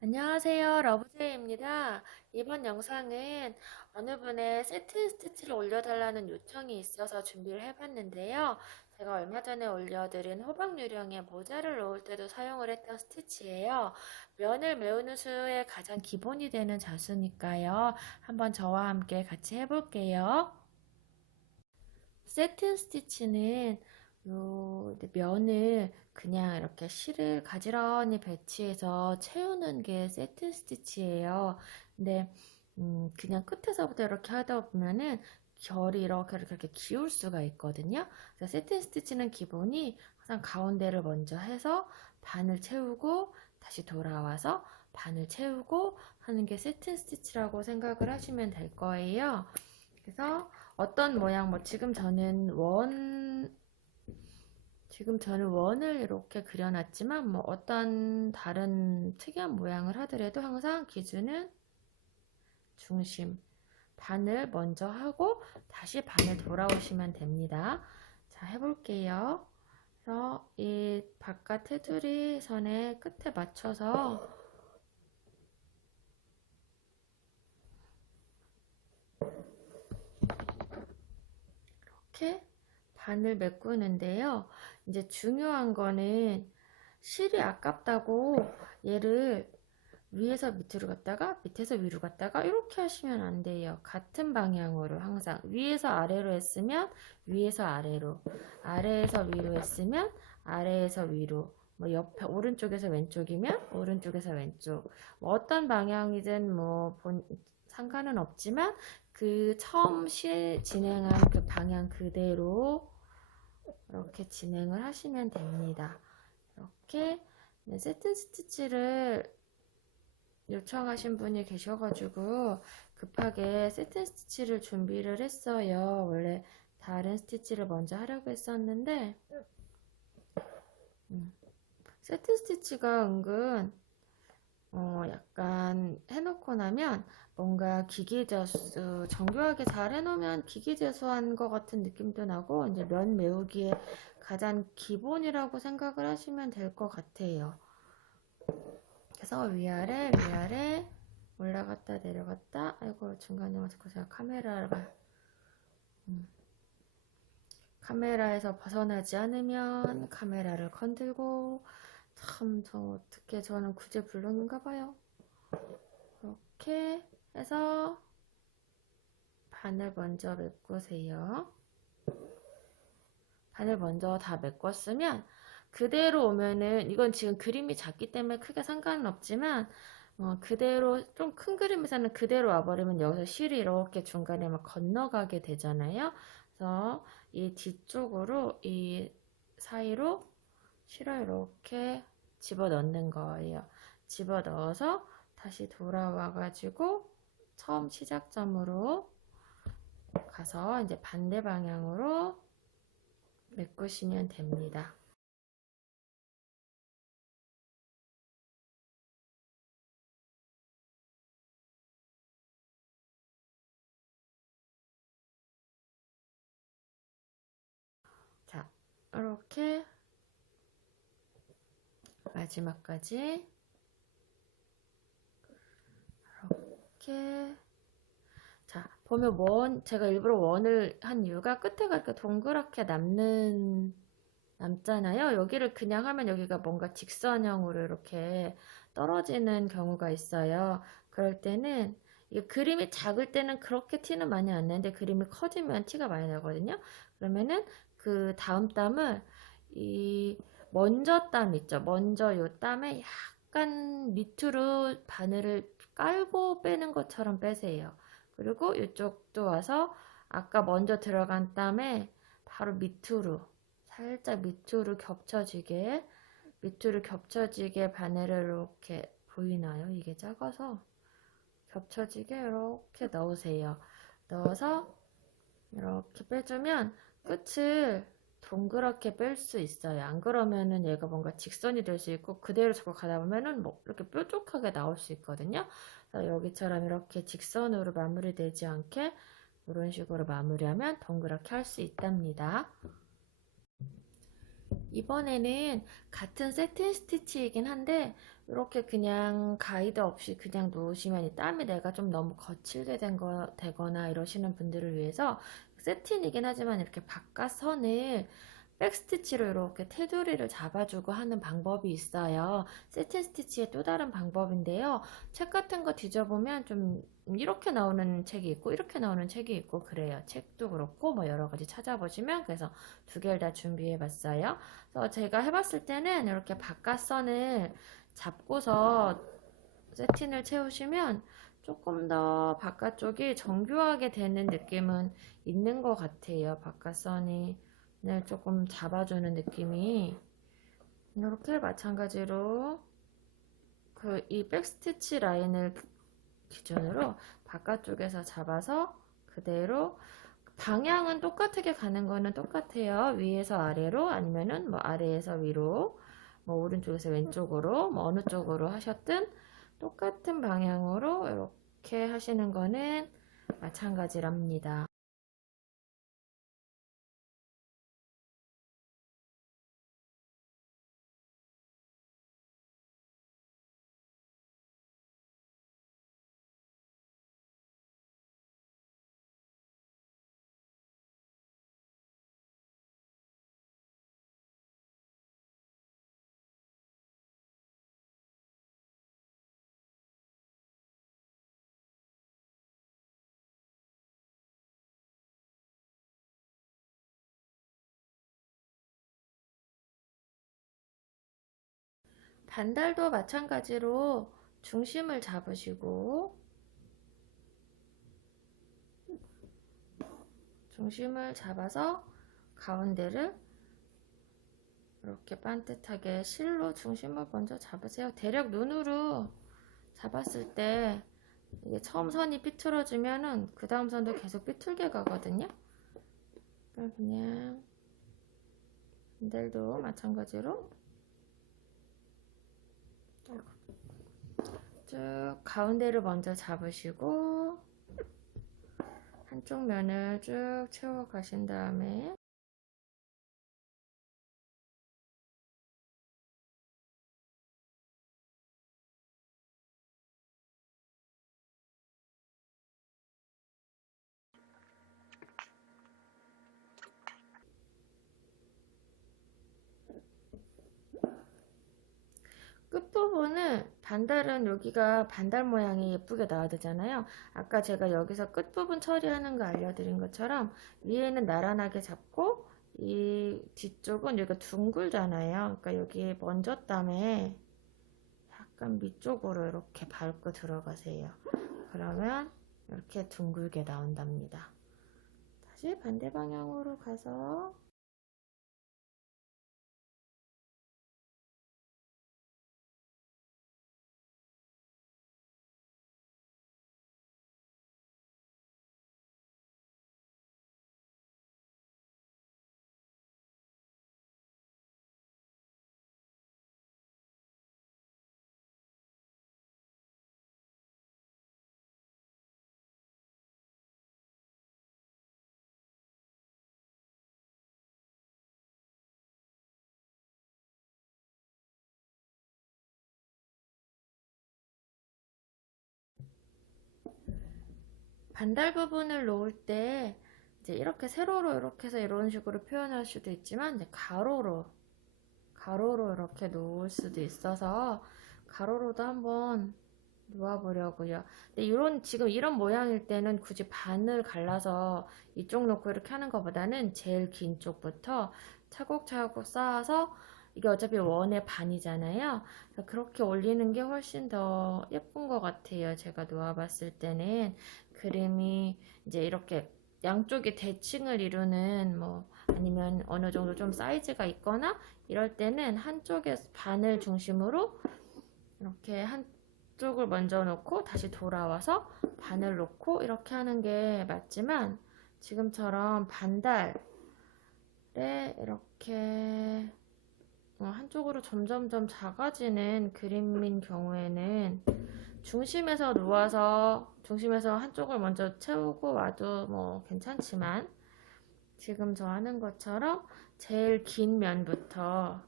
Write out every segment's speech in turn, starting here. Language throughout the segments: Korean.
안녕하세요. 러브제이입니다. 이번 영상은 어느 분의 세트 스티치를 올려달라는 요청이 있어서 준비를 해봤는데요. 제가 얼마 전에 올려드린 호박 유령의 모자를 놓을 때도 사용을 했던 스티치예요. 면을 메우는 수의 가장 기본이 되는 자수니까요. 한번 저와 함께 같이 해볼게요. 세트 스티치는 요 면을 그냥 이렇게 실을 가지런히 배치해서 채우는 게 세트 스티치예요. 근데 음, 그냥 끝에서부터 이렇게 하다 보면은 결이 이렇게 이렇게, 기울 수가 있거든요. 그래서 세트 스티치는 기본이 항상 가운데를 먼저 해서 반을 채우고 다시 돌아와서 반을 채우고 하는 게 세트 스티치라고 생각을 하시면 될 거예요. 그래서 어떤 모양, 뭐 지금 저는 원 지금 저는 원을 이렇게 그려놨지만 뭐 어떤 다른 특이한 모양을 하더라도 항상 기준은 중심 반을 먼저 하고 다시 반을 돌아오시면 됩니다. 자 해볼게요. 그래서 이 바깥 테두리 선의 끝에 맞춰서 이렇게 반을 메꾸는데요. 이제 중요한 거는 실이 아깝다고 얘를 위에서 밑으로 갔다가 밑에서 위로 갔다가 이렇게 하시면 안 돼요. 같은 방향으로 항상 위에서 아래로 했으면 위에서 아래로 아래에서 위로 했으면 아래에서 위로 뭐 옆에 오른쪽에서 왼쪽이면 오른쪽에서 왼쪽 뭐 어떤 방향이든 뭐 본, 상관은 없지만 그 처음 실 진행한 그 방향 그대로 이렇게 진행을 하시면 됩니다. 이렇게 네, 세트 스티치를 요청하신 분이 계셔가지고 급하게 세트 스티치를 준비를 했어요. 원래 다른 스티치를 먼저 하려고 했었는데 음, 세트 스티치가 은근 어, 약간 해놓고 나면 뭔가 기계재수, 정교하게 잘 해놓으면 기계재수한 것 같은 느낌도 나고, 이제 면 메우기에 가장 기본이라고 생각을 하시면 될 것 같아요. 그래서 위아래, 위아래, 올라갔다 내려갔다, 아이고, 중간에 맞고 제가 카메라가, 음. 카메라에서 벗어나지 않으면 카메라를 건들고, 참, 저 어떻게 저는 구제불능인가 봐요. 이렇게 해서 반을 먼저 메꾸세요. 반을 먼저 다 메꿨으면 그대로 오면은 이건 지금 그림이 작기 때문에 크게 상관은 없지만 어, 그대로 좀 큰 그림에서는 그대로 와버리면 여기서 실이 이렇게 중간에 막 건너가게 되잖아요. 그래서 이 뒤쪽으로 이 사이로 실을 이렇게 집어 넣는 거예요. 집어 넣어서 다시 돌아와 가지고 처음 시작점으로 가서 이제 반대 방향으로 메꾸시면 됩니다. 자, 이렇게 마지막까지 이렇게. 자 보면 원 제가 일부러 원을 한 이유가 끝에가 이렇게 동그랗게 남는 남잖아요. 여기를 그냥 하면 여기가 뭔가 직선형으로 이렇게 떨어지는 경우가 있어요. 그럴 때는 이 그림이 작을 때는 그렇게 티는 많이 안 나는데 그림이 커지면 티가 많이 나거든요. 그러면은 그 다음 땀을 이 먼저 땀 있죠 먼저 요 땀에 약간 밑으로 바늘을 깔고 빼는 것처럼 빼세요. 그리고 이쪽도 와서 아까 먼저 들어간 땀에 바로 밑으로 살짝 밑으로 겹쳐지게 밑으로 겹쳐지게 바늘을 이렇게 보이나요? 이게 작아서 겹쳐지게 이렇게 넣으세요. 넣어서 이렇게 빼주면 끝을 동그랗게 뺄 수 있어요. 안 그러면은 얘가 뭔가 직선이 될 수 있고 그대로 자꾸 가다 보면은 뭐 이렇게 뾰족하게 나올 수 있거든요. 여기처럼 이렇게 직선으로 마무리되지 않게 이런 식으로 마무리하면 동그랗게 할 수 있답니다. 이번에는 같은 세틴 스티치이긴 한데 이렇게 그냥 가이드 없이 그냥 놓으시면 이 땀이 내가 좀 너무 거칠게 된 거, 되거나 이러시는 분들을 위해서 세틴이긴 하지만 이렇게 바깥 선을 백스티치로 이렇게 테두리를 잡아주고 하는 방법이 있어요. 세틴 스티치의 또 다른 방법인데요. 책 같은 거 뒤져보면 좀 이렇게 나오는 책이 있고 이렇게 나오는 책이 있고 그래요. 책도 그렇고 뭐 여러 가지 찾아보시면 그래서 두 개를 다 준비해 봤어요. 그래서 제가 해봤을 때는 이렇게 바깥선을 잡고서 세틴을 채우시면 조금 더 바깥쪽이 정교하게 되는 느낌은 있는 것 같아요. 바깥선이 네, 조금 잡아주는 느낌이 이렇게 마찬가지로 그 이 백스티치 라인을 기준으로 바깥쪽에서 잡아서 그대로 방향은 똑같게 가는 거는 똑같아요. 위에서 아래로 아니면은 뭐 아래에서 위로 뭐 오른쪽에서 왼쪽으로 뭐 어느 쪽으로 하셨든 똑같은 방향으로 이렇게 하시는 거는 마찬가지랍니다. 반달도 마찬가지로 중심을 잡으시고 중심을 잡아서 가운데를 이렇게 반듯하게 실로 중심을 먼저 잡으세요. 대략 눈으로 잡았을 때 이게 처음 선이 삐뚤어지면은 그 다음 선도 계속 삐뚤게 가거든요. 그냥 반달도 마찬가지로 쭉 가운데를 먼저 잡으시고 한쪽 면을 쭉 채워 가신 다음에 끝부분은 반달은 여기가 반달 모양이 예쁘게 나와야 되잖아요. 아까 제가 여기서 끝부분 처리하는 거 알려드린 것처럼 위에는 나란하게 잡고 이 뒤쪽은 여기가 둥글잖아요. 그러니까 여기 먼저 땀에 약간 밑쪽으로 이렇게 밟고 들어가세요. 그러면 이렇게 둥글게 나온답니다. 다시 반대 방향으로 가서 반달 부분을 놓을 때 이제 이렇게 세로로 이렇게 해서 이런 식으로 표현할 수도 있지만 이제 가로로 가로로 이렇게 놓을 수도 있어서 가로로도 한번 놓아보려고요. 근데 이런 지금 이런 모양일 때는 굳이 반을 갈라서 이쪽 놓고 이렇게 하는 것보다는 제일 긴 쪽부터 차곡차곡 쌓아서 이게 어차피 원의 반이잖아요. 그렇게 올리는 게 훨씬 더 예쁜 것 같아요. 제가 놓아봤을 때는 그림이 이제 이렇게 양쪽이 대칭을 이루는 뭐 아니면 어느 정도 좀 사이즈가 있거나 이럴 때는 한쪽에 반을 중심으로 이렇게 한쪽을 먼저 놓고 다시 돌아와서 반을 놓고 이렇게 하는 게 맞지만 지금처럼 반달에 이렇게 어, 한쪽으로 점점점 작아지는 그림인 경우에는 중심에서 누워서 중심에서 한쪽을 먼저 채우고 와도 뭐 괜찮지만 지금 저 하는 것처럼 제일 긴 면부터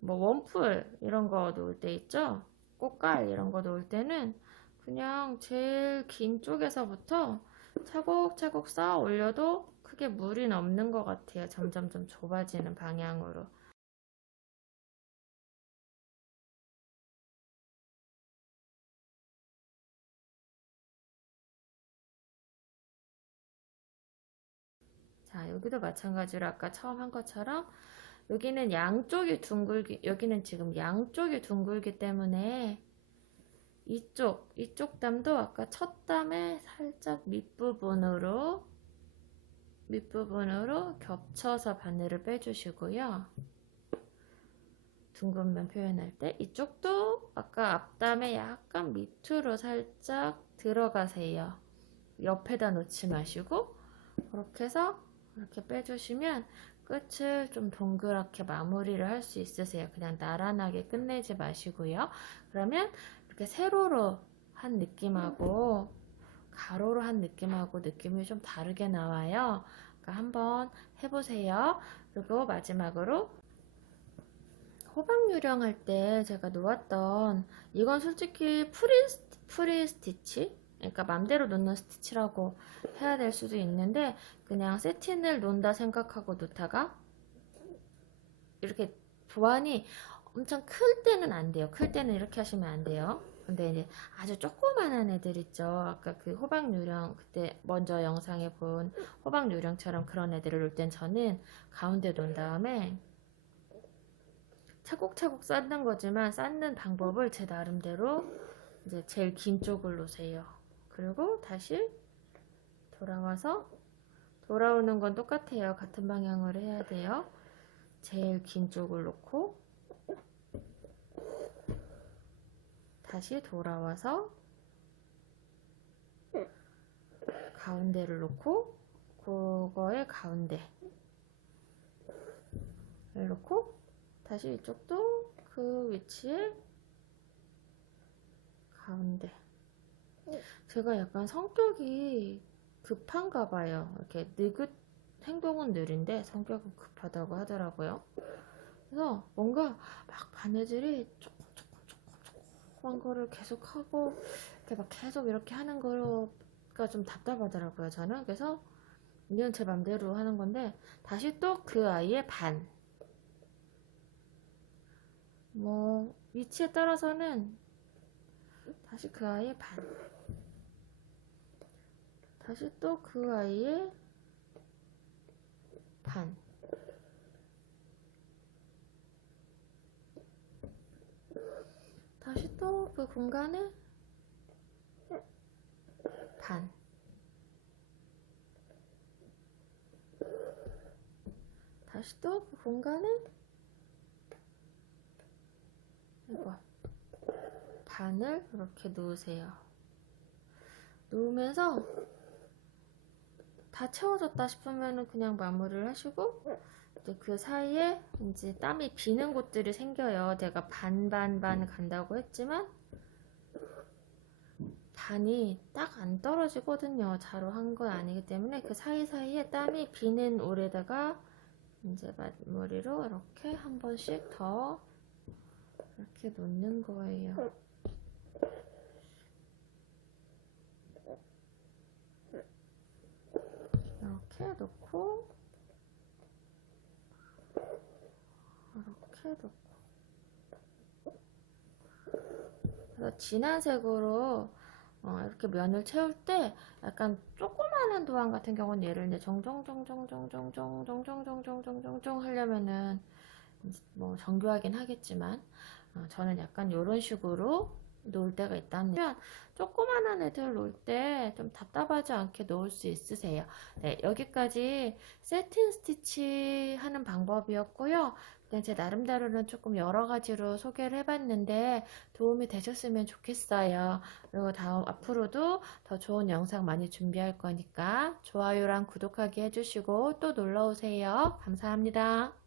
뭐 원풀 이런 거 놓을 때 있죠? 꽃갈 이런 거 놓을 때는 그냥 제일 긴 쪽에서부터 차곡차곡 쌓아 올려도 크게 무리는 없는 것 같아요. 점점 좀 좁아지는 방향으로. 자, 여기도 마찬가지로 아까 처음 한 것처럼 여기는 양쪽이 둥글기, 여기는 지금 양쪽이 둥글기 때문에 이쪽, 이쪽 담도 아까 첫 담에 살짝 밑부분으로, 밑부분으로 겹쳐서 바늘을 빼주시고요. 둥근 면 표현할 때 이쪽도 아까 앞담에 약간 밑으로 살짝 들어가세요. 옆에다 놓지 마시고 그렇게 해서 이렇게 빼주시면 끝을 좀 동그랗게 마무리를 할 수 있으세요. 그냥 나란하게 끝내지 마시고요. 그러면 이렇게 세로로 한 느낌하고 가로로 한 느낌하고 느낌이 좀 다르게 나와요. 그러니까 한번 해보세요. 그리고 마지막으로 호박 유령 할 때 제가 놓았던 이건 솔직히 프리, 프리 스티치 그러니까 맘대로 놓는 스티치라고 해야 될 수도 있는데 그냥 세틴을 놓는다 생각하고 놓다가 이렇게 보안이 엄청 클 때는 안 돼요. 클 때는 이렇게 하시면 안 돼요. 근데 이제 아주 조그만한 애들 있죠. 아까 그 호박 유령 그때 먼저 영상에 본 호박 유령처럼 그런 애들을 놓을 땐 저는 가운데 놓은 다음에 차곡차곡 쌓는 거지만 쌓는 방법을 제 나름대로 이제 제일 긴 쪽을 놓으세요. 그리고 다시 돌아와서 돌아오는 건 똑같아요. 같은 방향으로 해야 돼요. 제일 긴 쪽을 놓고 다시 돌아와서 가운데를 놓고 그거의 가운데 를 놓고 다시 이쪽도 그 위치에 가운데 제가 약간 성격이 급한가 봐요. 이렇게 느긋 행동은 느린데 성격은 급하다고 하더라고요. 그래서 뭔가 막 바느질이 조금 조금 조금 조금한 거를 계속 하고 이렇게 막 계속 이렇게 하는 거가 좀 답답하더라고요. 저는 그래서 이건 제 맘대로 하는 건데 다시 또 그 아이의 반. 뭐 위치에 따라서는 다시 그 아이의 반. 다시 또 그 아이의 반. 다시 또 그 공간에 반. 다시 또 그 공간에 이거 반을 이렇게 놓으세요. 놓으면서 다 채워졌다 싶으면은 그냥 마무리를 하시고 이제 그 사이에 이제 땀이 비는 곳들이 생겨요. 제가 반 반 반 간다고 했지만 반이 딱 안 떨어지거든요. 자로 한 건 아니기 때문에 그 사이사이에 땀이 비는 올에다가 이제 마무리로 이렇게 한 번씩 더 이렇게 놓는 거예요. 이렇게 놓고 이렇게 놓고. 그래서 진한 색으로 어, 이렇게 면을 채울 때 약간 조그마한 도안 같은 경우는 얘를 이제 정정정정정정정정정정정정정 하려면은 뭐 정교하긴 하겠지만 어, 저는 약간 이런 식으로 놓을 때가 있다면 조그만한 애들 놓을 때 좀 답답하지 않게 놓을 수 있으세요. 네, 여기까지 세틴 스티치 하는 방법이었고요. 그냥 제 나름대로는 조금 여러 가지로 소개를 해봤는데 도움이 되셨으면 좋겠어요. 그리고 다음 앞으로도 더 좋은 영상 많이 준비할 거니까 좋아요랑 구독하기 해주시고 또 놀러 오세요. 감사합니다.